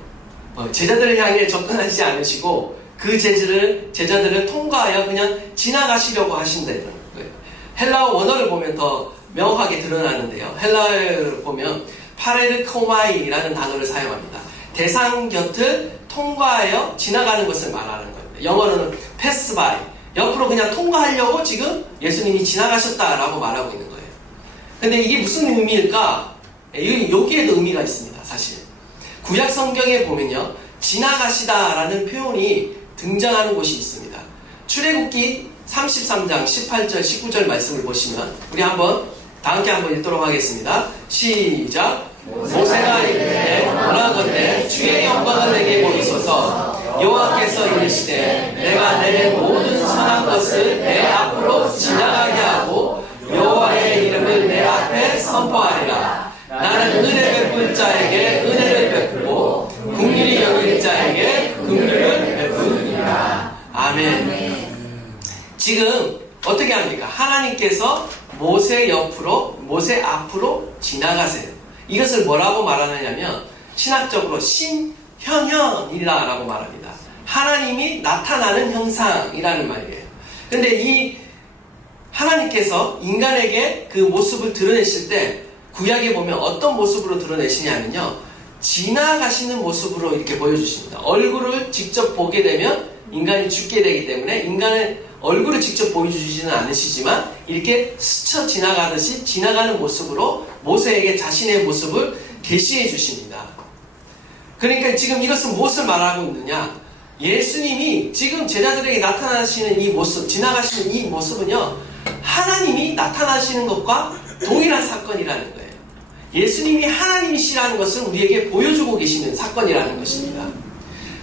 제자들을 향해 접근하지 않으시고 그 제자들을 통과하여 그냥 지나가시려고 하신다는 거예요. 헬라어 원어를 보면 더 명확하게 드러나는데요. 헬라어를 보면 파레르코마이라는 단어를 사용합니다. 대상 곁을 통과하여 지나가는 것을 말하는 겁니다. 영어로는 pass by. 옆으로 그냥 통과하려고 지금 예수님이 지나가셨다라고 말하고 있는 거예요. 근데 이게 무슨 의미일까? 여기에도 의미가 있습니다. 사실 구약 성경에 보면요 지나가시다라는 표현이 등장하는 곳이 있습니다. 출애굽기 33장 18절 19절 말씀을 보시면 우리 한번 다 함께 한번 읽도록 하겠습니다. 시작. 모세가 이르되 원하건대 주의 영광을 내게 보이소서. 여호와께서 이르시되 내가 내 모든 선한 것을 내 앞으로 지나가게 하고 여호와의 이름을 내 앞에 선포하리라. 나는 은혜 베풀 자에게 은혜를 베풀고 긍휼히 여길 자에게 긍휼을 베푸리라. 아멘. 지금 어떻게 합니까? 하나님께서 모세 앞으로 지나가세요. 이것을 뭐라고 말하느냐면 신학적으로 신현현이라고 말합니다. 하나님이 나타나는 형상이라는 말이에요. 근데 이 하나님께서 인간에게 그 모습을 드러내실 때 구약에 보면 어떤 모습으로 드러내시냐면요 지나가시는 모습으로 이렇게 보여주십니다. 얼굴을 직접 보게 되면 인간이 죽게 되기 때문에 인간의 얼굴을 직접 보여주지는 않으시지만 이렇게 스쳐 지나가듯이 지나가는 모습으로 모세에게 자신의 모습을 계시해 주십니다. 그러니까 지금 이것은 무엇을 말하고 있느냐? 예수님이 지금 제자들에게 나타나시는 이 모습, 지나가시는 이 모습은요 하나님이 나타나시는 것과 동일한 사건이라는 거예요. 예수님이 하나님이시라는 것을 우리에게 보여주고 계시는 사건이라는 것입니다.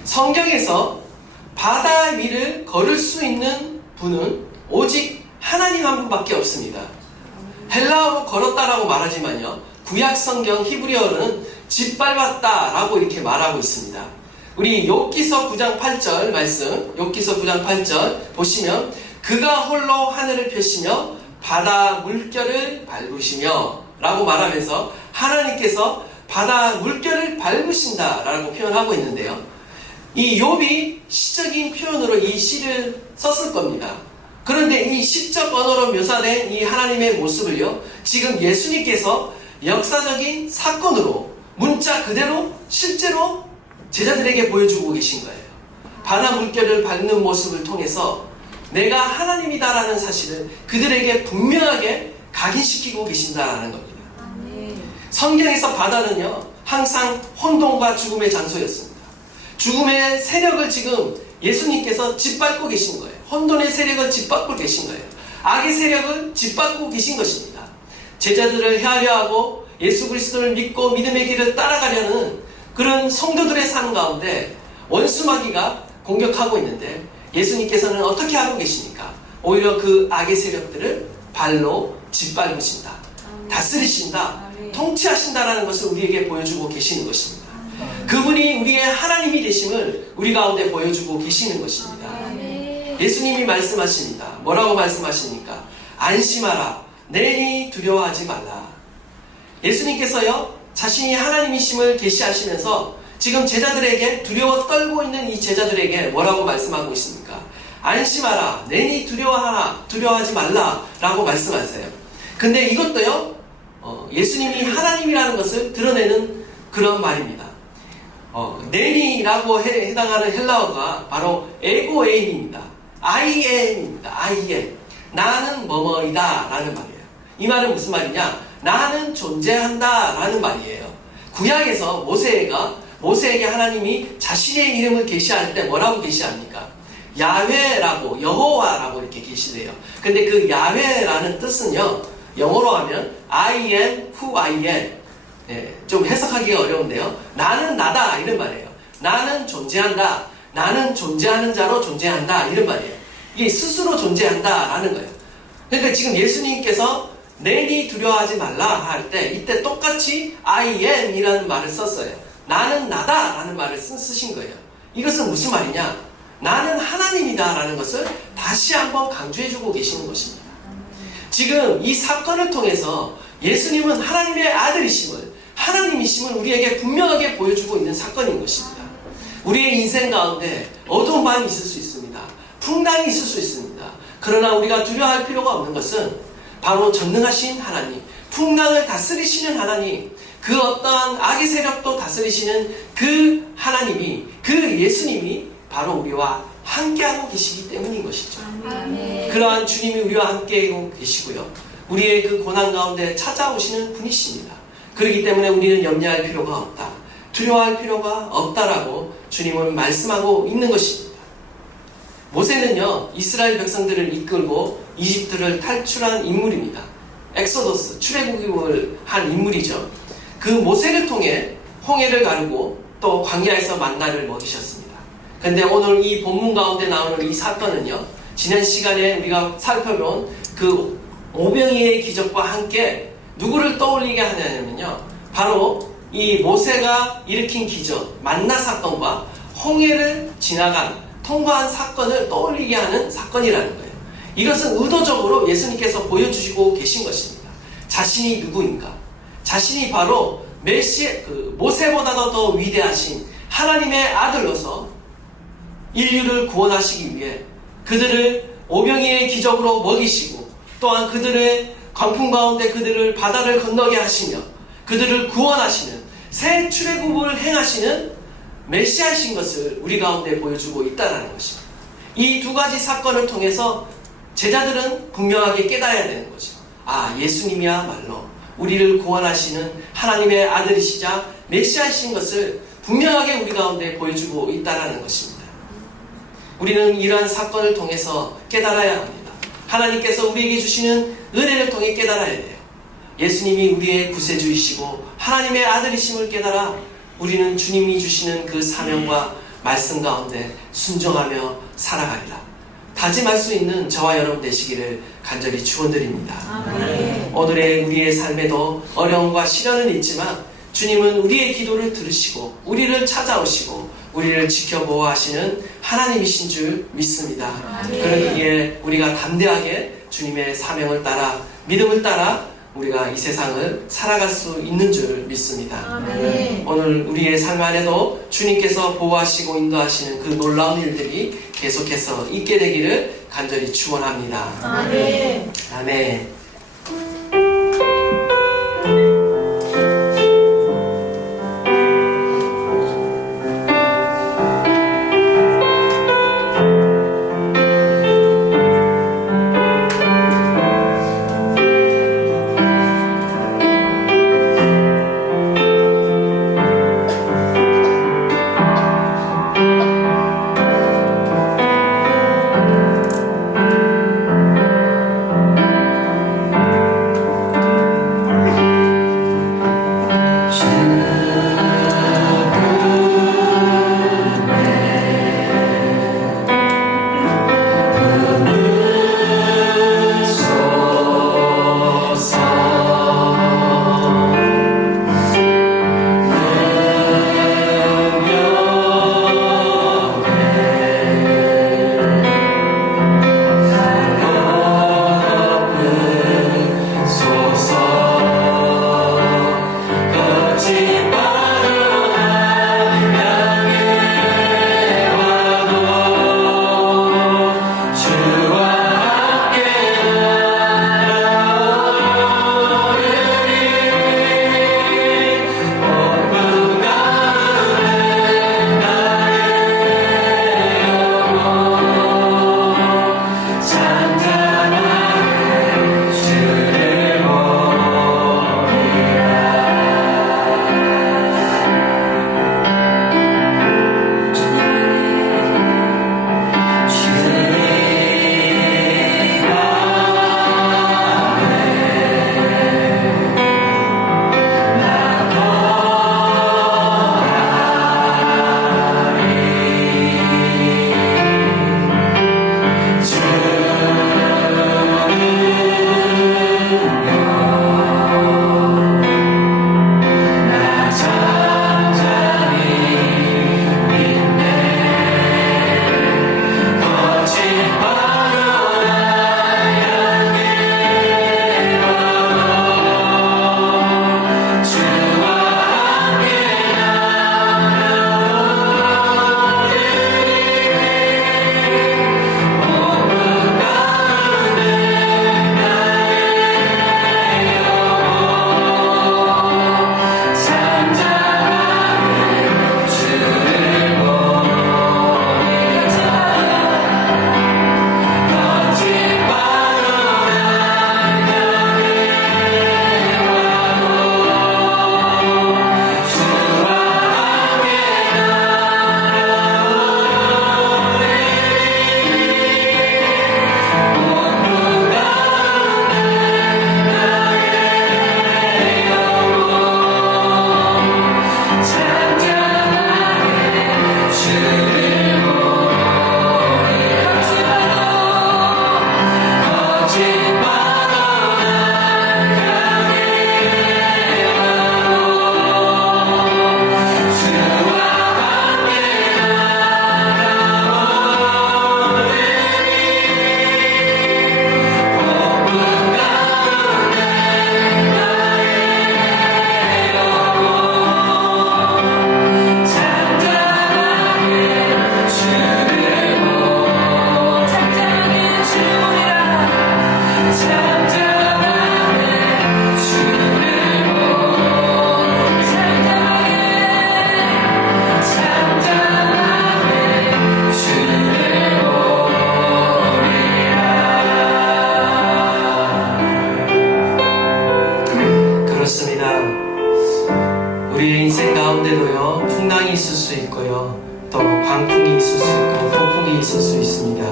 성경에서 바다 위를 걸을 수 있는 분은 오직 하나님 한 분밖에 없습니다. 헬라어로 걸었다라고 말하지만요 구약 성경 히브리어는 짓밟았다라고 이렇게 말하고 있습니다. 우리 욥기서 9장 8절 말씀, 욥기서 9장 8절 보시면 그가 홀로 하늘을 펴시며 바다 물결을 밟으시며 라고 말하면서 하나님께서 바다 물결을 밟으신다 라고 표현하고 있는데요. 이 욥이 시적인 표현으로 이 시를 썼을 겁니다. 그런데 이 시적 언어로 묘사된 이 하나님의 모습을요 지금 예수님께서 역사적인 사건으로 문자 그대로 실제로 제자들에게 보여주고 계신 거예요. 바다 물결을 밟는 모습을 통해서 내가 하나님이다라는 사실을 그들에게 분명하게 각인시키고 계신다라는 겁니다. 성경에서 바다는요, 항상 혼돈과 죽음의 장소였습니다. 죽음의 세력을 지금 예수님께서 짓밟고 계신 거예요. 혼돈의 세력을 짓밟고 계신 거예요. 악의 세력을 짓밟고 계신 것입니다. 제자들을 헤아려 하고 예수 그리스도를 믿고 믿음의 길을 따라가려는 그런 성도들의 삶 가운데 원수마귀가 공격하고 있는데 예수님께서는 어떻게 하고 계십니까? 오히려 그 악의 세력들을 발로 짓밟으신다, 다스리신다, 통치하신다라는 것을 우리에게 보여주고 계시는 것입니다. 그분이 우리의 하나님이 되심을 우리 가운데 보여주고 계시는 것입니다. 예수님이 말씀하십니다. 뭐라고 말씀하십니까? 안심하라, 내니 두려워하지 말라. 예수님께서요, 자신이 하나님이심을 계시하시면서 지금 제자들에게, 두려워 떨고 있는 이 제자들에게 뭐라고 말씀하고 있습니까? 안심하라, 내니 두려워하라, 두려워하지 말라 라고 말씀하세요. 근데 이것도요, 예수님이 하나님이라는 것을 드러내는 그런 말입니다. 내니라고 해당하는 헬라어가 바로 에고에임입니다. I am입니다. I am. 나는 뭐뭐이다 라는 말이에요. 이 말은 무슨 말이냐? 나는 존재한다 라는 말이에요. 구약에서 모세에게 하나님이 자신의 이름을 계시할 때 뭐라고 계시합니까? 야훼라고, 여호와라고 이렇게 계시래요. 근데 그 야훼라는 뜻은요, 영어로 하면 I am who I am. 좀 해석하기가 어려운데요. 나는 나다 이런 말이에요. 나는 존재한다. 나는 존재하는 자로 존재한다 이런 말이에요. 이게 스스로 존재한다 라는 거예요. 그러니까 지금 예수님께서 내니 두려워하지 말라 할 때 이때 똑같이 I am 이라는 말을 썼어요. 나는 나다 라는 말을 쓰신 거예요. 이것은 무슨 말이냐? 나는 하나님이다 라는 것을 다시 한번 강조해주고 계시는 것입니다. 지금 이 사건을 통해서 예수님은 하나님의 아들이심을, 하나님이심을 우리에게 분명하게 보여주고 있는 사건인 것입니다. 우리의 인생 가운데 어두운 밤이 있을 수 있습니다. 풍랑이 있을 수 있습니다. 그러나 우리가 두려워할 필요가 없는 것은 바로 전능하신 하나님, 풍랑을 다스리시는 하나님, 그 어떠한 악의 세력도 다스리시는 그 하나님이, 그 예수님이 바로 우리와 함께하고 계시기 때문인 것이죠. 아멘. 그러한 주님이 우리와 함께하고 계시고요, 우리의 그 고난 가운데 찾아오시는 분이십니다. 그렇기 때문에 우리는 염려할 필요가 없다, 두려워할 필요가 없다라고 주님은 말씀하고 있는 것입니다. 모세는요, 이스라엘 백성들을 이끌고 이집트를 탈출한 인물입니다. 엑소더스, 출애굽을 한 인물이죠. 그 모세를 통해 홍해를 가르고 또 광야에서 만나를 먹이셨습니다. 근데 오늘 이 본문 가운데 나오는 이 사건은요, 지난 시간에 우리가 살펴본 그 오병이의 기적과 함께 누구를 떠올리게 하냐면요, 바로 이 모세가 일으킨 기적, 만나 사건과 홍해를 통과한 사건을 떠올리게 하는 사건이라는 거예요. 이것은 의도적으로 예수님께서 보여주시고 계신 것입니다. 자신이 누구인가? 자신이 바로 모세보다도 더 위대하신 하나님의 아들로서 인류를 구원하시기 위해 그들을 오병이의 기적으로 먹이시고, 또한 그들의 광풍 가운데 그들을 바다를 건너게 하시며 그들을 구원하시는 새 출애굽을 행하시는 메시아이신 것을 우리 가운데 보여주고 있다는 것입니다. 이 두 가지 사건을 통해서 제자들은 분명하게 깨달아야 되는 거죠. 아, 예수님이야말로 우리를 구원하시는 하나님의 아들이시자 메시아이신 것을 분명하게 우리 가운데 보여주고 있다는 것입니다. 우리는 이러한 사건을 통해서 깨달아야 합니다. 하나님께서 우리에게 주시는 은혜를 통해 깨달아야 돼요. 예수님이 우리의 구세주이시고 하나님의 아들이심을 깨달아 우리는 주님이 주시는 그 사명과 말씀 가운데 순종하며 살아가리라. 다짐할 수 있는 저와 여러분 되시기를 간절히 축원드립니다. 오늘의 우리의 삶에도 어려움과 시련은 있지만 주님은 우리의 기도를 들으시고 우리를 찾아오시고 우리를 지켜보호하시는 하나님이신 줄 믿습니다. 그러기에 우리가 담대하게 주님의 사명을 따라, 믿음을 따라 우리가 이 세상을 살아갈 수 있는 줄 믿습니다. 오늘 우리의 삶 안에도 주님께서 보호하시고 인도하시는 그 놀라운 일들이 계속해서 있게 되기를 간절히 축원합니다. 아멘. 아멘. 그렇습니다. 우리의 인생 가운데도요, 풍랑이 있을 수 있고요, 또 광풍이 있을 수 있고 폭풍이 있을 수 있습니다.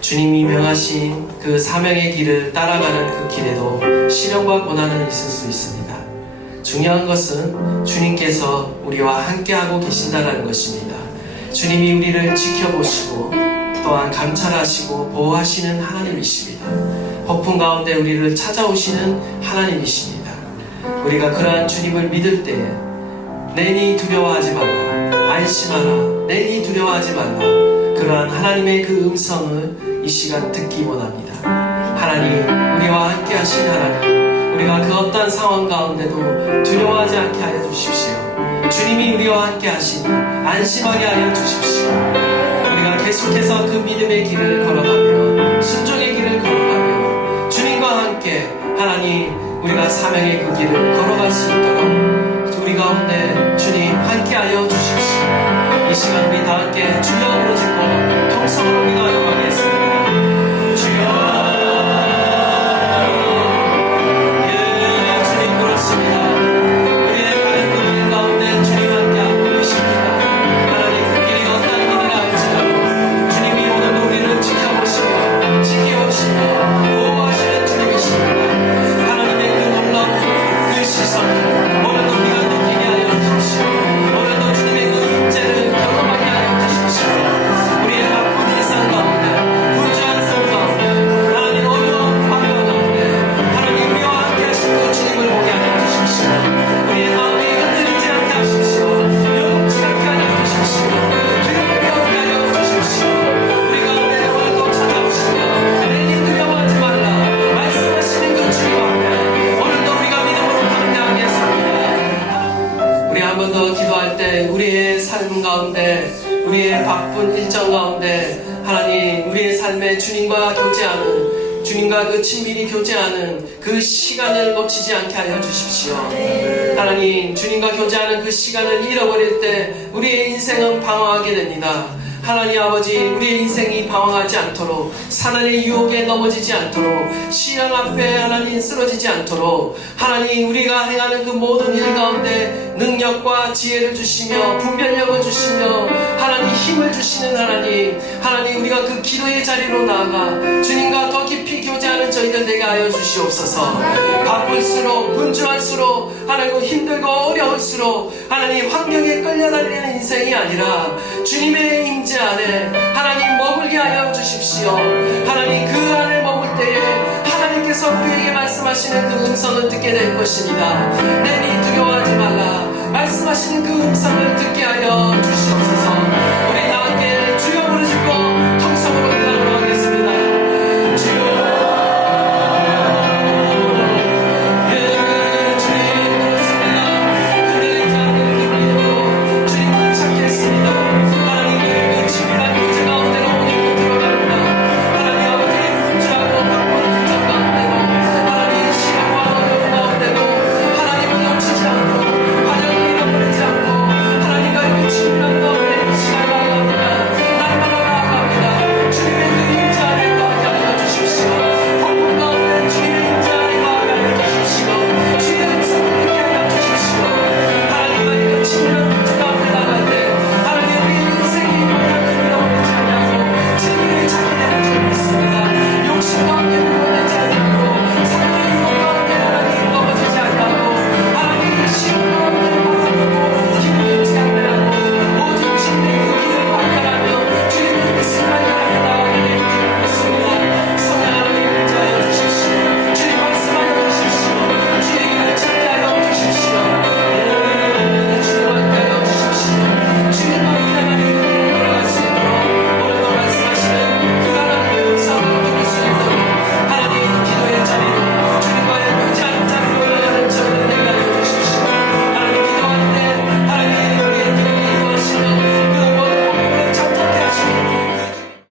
주님이 명하신 그 사명의 길을 따라가는 그 길에도 시련과 고난은 있을 수 있습니다. 중요한 것은 주님께서 우리와 함께하고 계신다는 것입니다. 주님이 우리를 지켜보시고 또한 감찰하시고 보호하시는 하나님이십니다. 폭풍 가운데 우리를 찾아오시는 하나님이십니다. 우리가 그러한 주님을 믿을 때에 내니 두려워하지 말라, 안심하라, 내니 두려워하지 말라, 그러한 하나님의 그 음성을 이 시간 듣기 원합니다. 하나님, 우리와 함께 하신 하나님, 우리가 그 어떠한 상황 가운데도 두려워하지 않게 하여 주십시오. 주님이 우리와 함께 하시니 안심하게 하여 주십시오. 우리가 계속해서 그 믿음의 길을 걸어가며 순종의 길을 걸어가며 주님과 함께 하나님, 우리가 사명의 그 길을 걸어갈 수 있도록 우리 가운데 주님 함께 하여 주십시오. 이 시간 우리 다 함께 주여 부르짖고 통성으로 기도하겠습니다. 주여, 우리의 바쁜 일정 가운데 하나님, 우리의 삶에 주님과 교제하는, 주님과 그 친밀히 교제하는 그 시간을 놓치지 않게 하여 주십시오. 하나님, 주님과 교제하는 그 시간을 잃어버릴 때 우리의 인생은 방황하게 됩니다. 하나님 아버지, 우리의 인생이 방황하지 않도록, 사단의 유혹에 넘어지지 않도록, 시련 앞에 하나님 쓰러지지 않도록 하나님, 우리가 행하는 그 모든 일 가운데 능력과 지혜를 주시며 분별력을 주시며 하나님 힘을 주시는 하나님, 하나님 우리가 그 기도의 자리로 나아가 주님과 더 깊이 교제하는 저희들 되게 하여 주시옵소서. 바쁠수록 분주할수록 하나님 힘들고 어려울수록 하나님 환경에 끌려다니는 인생이 아니라 주님의 임재 안에 하나님 머물게 하여 주십시오. 하나님 그 안에 머물 때에 하나님께서 우리에게 말씀하시는 그 음성을 듣게 될 것입니다. 내니 두려워하지 말라 말씀하시는 그 음성을 듣게 하여 주시옵소서.